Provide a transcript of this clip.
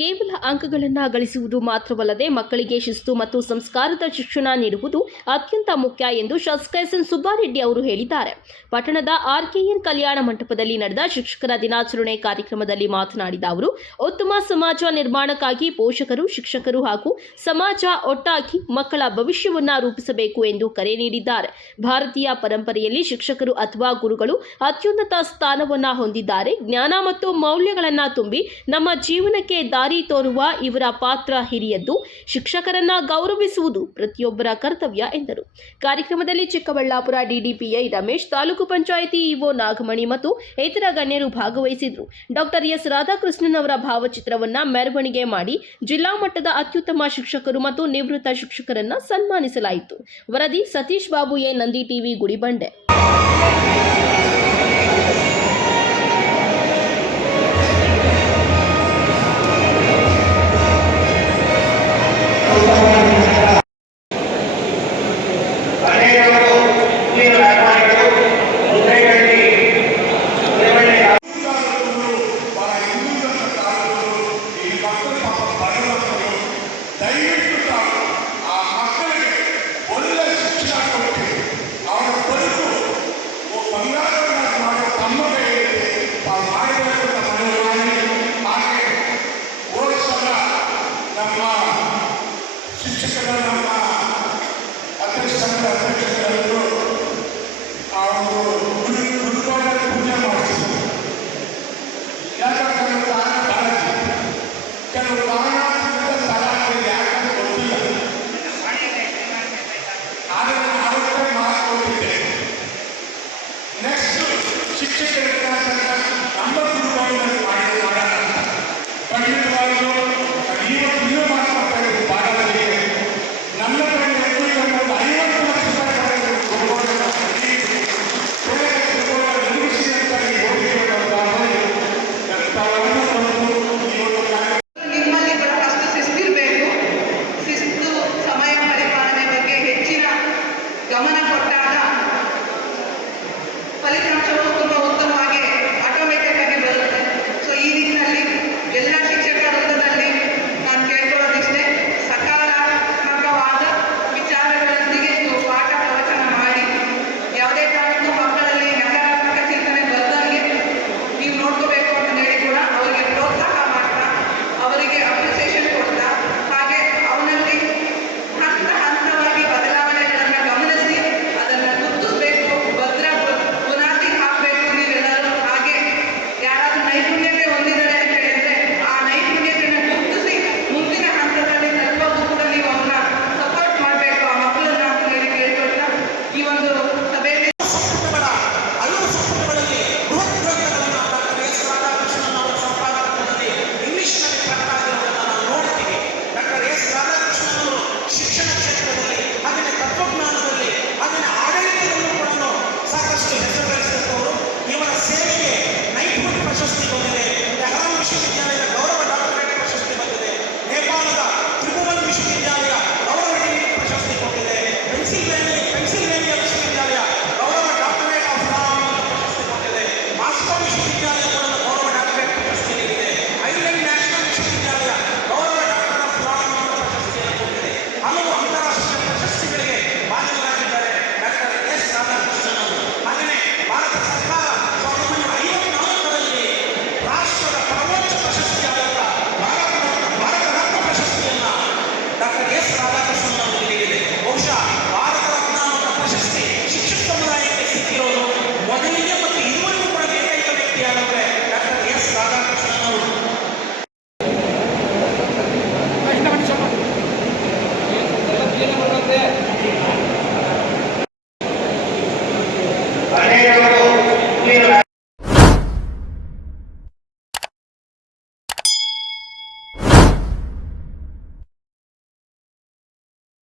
ಕೇವಲ ಅಂಕಗಳನ್ನು ಗಳಿಸುವುದು ಮಾತ್ರವಲ್ಲದೆ ಮಕ್ಕಳಿಗೆ ಶಿಸ್ತು ಮತ್ತು ಸಂಸ್ಕಾರದ ಶಿಕ್ಷಣ ನೀಡುವುದು ಅತ್ಯಂತ ಮುಖ್ಯ ಎಂದು ಶಾಸಕ ಎಸ್ ಎನ್ ಸುಬ್ಬಾರೆಡ್ಡಿ ಅವರು ಹೇಳಿದ್ದಾರೆ. ಪಟ್ಟಣದ ಆರ್ಕೆಎನ್ ಕಲ್ಯಾಣ ಮಂಟಪದಲ್ಲಿ ನಡೆದ ಶಿಕ್ಷಕರ ದಿನಾಚರಣೆ ಕಾರ್ಯಕ್ರಮದಲ್ಲಿ ಮಾತನಾಡಿದ ಅವರು, ಉತ್ತಮ ಸಮಾಜ ನಿರ್ಮಾಣಕ್ಕಾಗಿ ಪೋಷಕರು, ಶಿಕ್ಷಕರು ಹಾಗೂ ಸಮಾಜ ಒಟ್ಟಾಗಿ ಮಕ್ಕಳ ಭವಿಷ್ಯವನ್ನ ರೂಪಿಸಬೇಕು ಎಂದು ಕರೆ ನೀಡಿದ್ದಾರೆ. ಭಾರತೀಯ ಪರಂಪರೆಯಲ್ಲಿ ಶಿಕ್ಷಕರು ಅಥವಾ ಗುರುಗಳು ಅತ್ಯುನ್ನತ ಸ್ಥಾನವನ್ನ ಹೊಂದಿದ್ದಾರೆ. ಜ್ಞಾನ ಮತ್ತು ಮೌಲ್ಯಗಳನ್ನ ತುಂಬಿ ನಮ್ಮ ಜೀವನಕ್ಕೆ ದಾರಿ ತೋರುವ ಇವರ ಪಾತ್ರ ಹಿರಿಯದ್ದು. ಶಿಕ್ಷಕರನ್ನ ಗೌರವಿಸುವುದು ಪ್ರತಿಯೊಬ್ಬರ ಕರ್ತವ್ಯ ಎಂದರು. ಕಾರ್ಯಕ್ರಮದಲ್ಲಿ ಚಿಕ್ಕಬಳ್ಳಾಪುರ ಡಿಡಿಪಿಐ ರಮೇಶ್, ತಾಲೂಕು ಪಂಚಾಯಿತಿ ಇಒ ನಾಗಮಣಿ ಮತ್ತು ಇತರ ಗಣ್ಯರು ಭಾಗವಹಿಸಿದ್ರು. ಡಾಕ್ಟರ್ ಎಸ್ ರಾಧಾಕೃಷ್ಣನ್ ಅವರ ಭಾವಚಿತ್ರವನ್ನ ಮೆರವಣಿಗೆ ಮಾಡಿ ಜಿಲ್ಲಾ ಮಟ್ಟದ ಅತ್ಯುತ್ತಮ ಶಿಕ್ಷಕರು ಮತ್ತು ನಿವೃತ್ತ ಶಿಕ್ಷಕರನ್ನ ಸನ್ಮಾನಿಸಲಾಯಿತು. ವರದಿ ಸತೀಶ್ ಬಾಬು ಎ ನಂದಿ ಟಿವಿ, ಗುಡಿಬಂಡೆ. ಶಿಕ್ಷಕರ ನಮ್ಮ ಅಧ್ಯಕ್ಷ ಆ